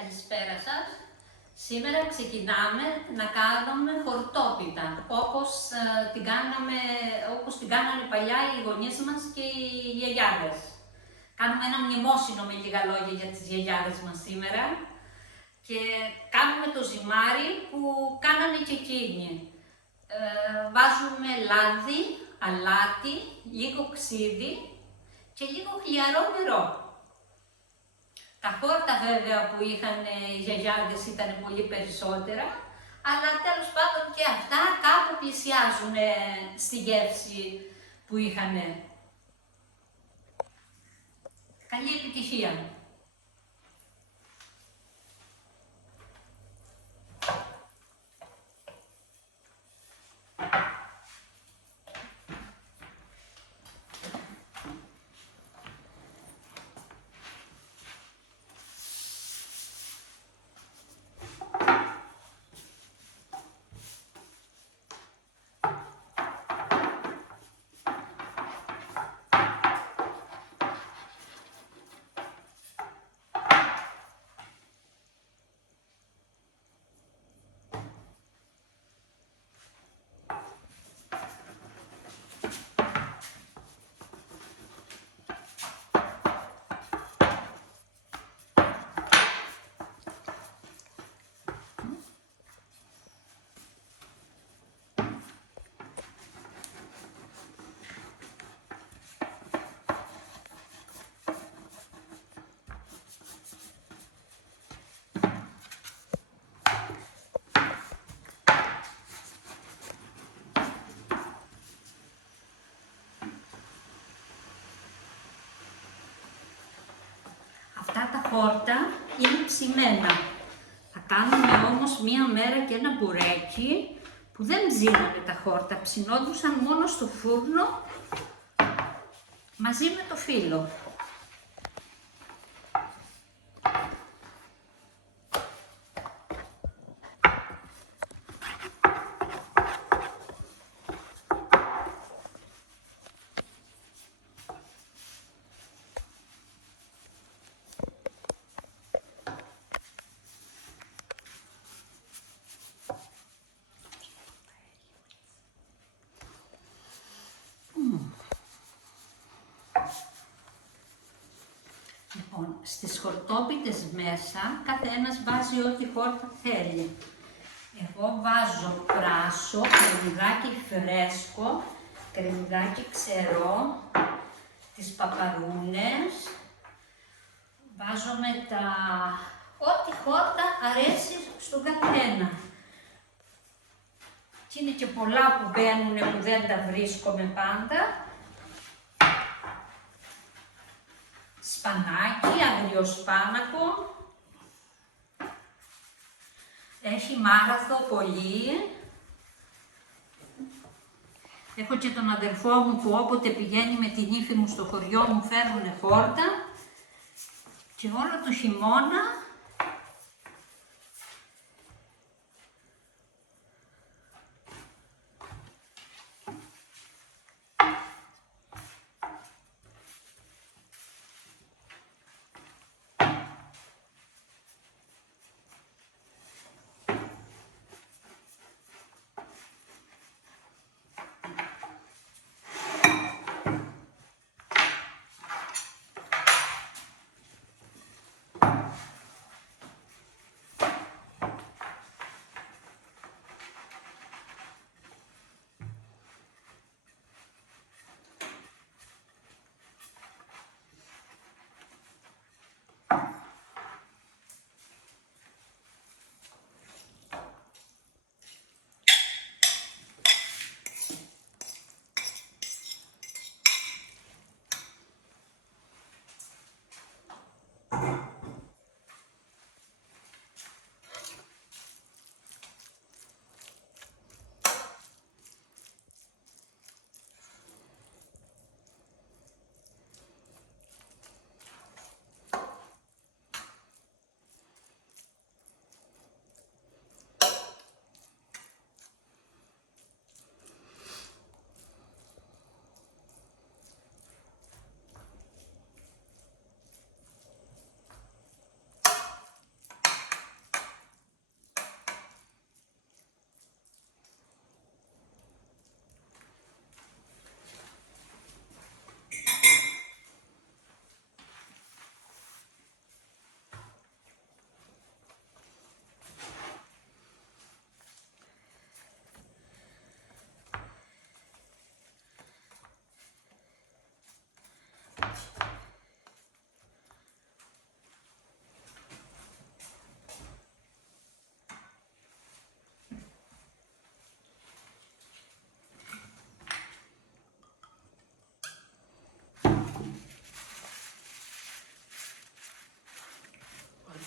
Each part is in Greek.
Καλησπέρα σας. Σήμερα ξεκινάμε να κάνουμε χορτόπιτα, όπως την κάνανε παλιά οι γονείς μας και οι γιαγιάδες. Κάνουμε ένα μνημόσυνο με λίγα λόγια για τις γιαγιάδες μας σήμερα και κάνουμε το ζυμάρι που κάνανε και εκείνοι. Βάζουμε λάδι, αλάτι, λίγο ξύδι και λίγο χλιαρό νερό. Τα χόρτα βέβαια που είχαν οι γιαγιάδες ήταν πολύ περισσότερα, αλλά τέλος πάντων και αυτά κάπου πλησιάζουν στη γεύση που είχαν. Καλή επιτυχία! Αυτά τα χόρτα είναι ψημένα. Θα κάνουμε όμως μία μέρα και ένα μπουρέκι που δεν ψήνανε τα χόρτα, ψινόντουσαν μόνο στο φούρνο μαζί με το φύλλο. Λοιπόν, στις χορτόπιτες μέσα, κάθε ένας βάζει ό,τι χόρτα θέλει. Εγώ βάζω πράσο, κρεμμυδάκι φρέσκο, κρεμμυδάκι ξερό, τις παπαρούνες. Βάζω μετά ό,τι χόρτα αρέσει στον καθένα. Και είναι και πολλά που μπαίνουν που δεν τα βρίσκομαι πάντα. Σπανάκι, αγριοσπάνακο, έχει μάραθο πολύ. Έχω και τον αδερφό μου που όποτε πηγαίνει με την ύφη μου στο χωριό μου φέρνουνε χόρτα και όλο το χειμώνα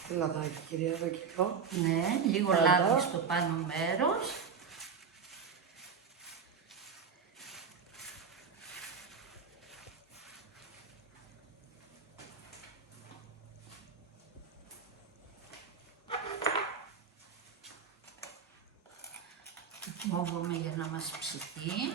Τι λαδάκι, κυρία Ευαγγελό. Ναι, λίγο Πάντα. λάδι στο πάνω μέρος. Κόβουμε για να μας ψηθεί.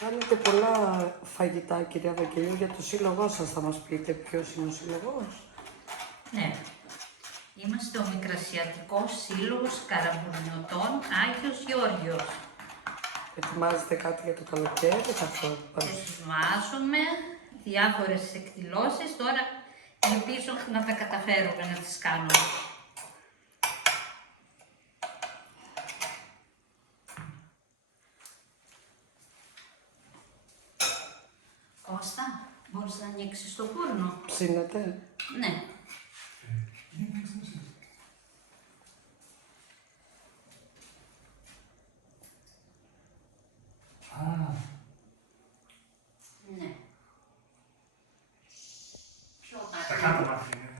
Κάνετε πολλά φαγητά, κυρία Ευαγγελίου, για το σύλλογό σας. Θα μας πείτε ποιος είναι ο σύλλογος. Ναι. Είμαστε ο Μικρασιατικός Σύλλογος Καραβουρνιωτών Άγιος Γεώργιος. Ετοιμάζετε κάτι για το καλοκαίρι, θα το παρουσιάσετε. Ετοιμάζουμε διάφορες εκδηλώσεις, τώρα ελπίζω να τα καταφέρουμε να τις κάνουμε. Κώστα, μπορείς να ανοίξεις το φούρνο? Ψήνετε. Ναι.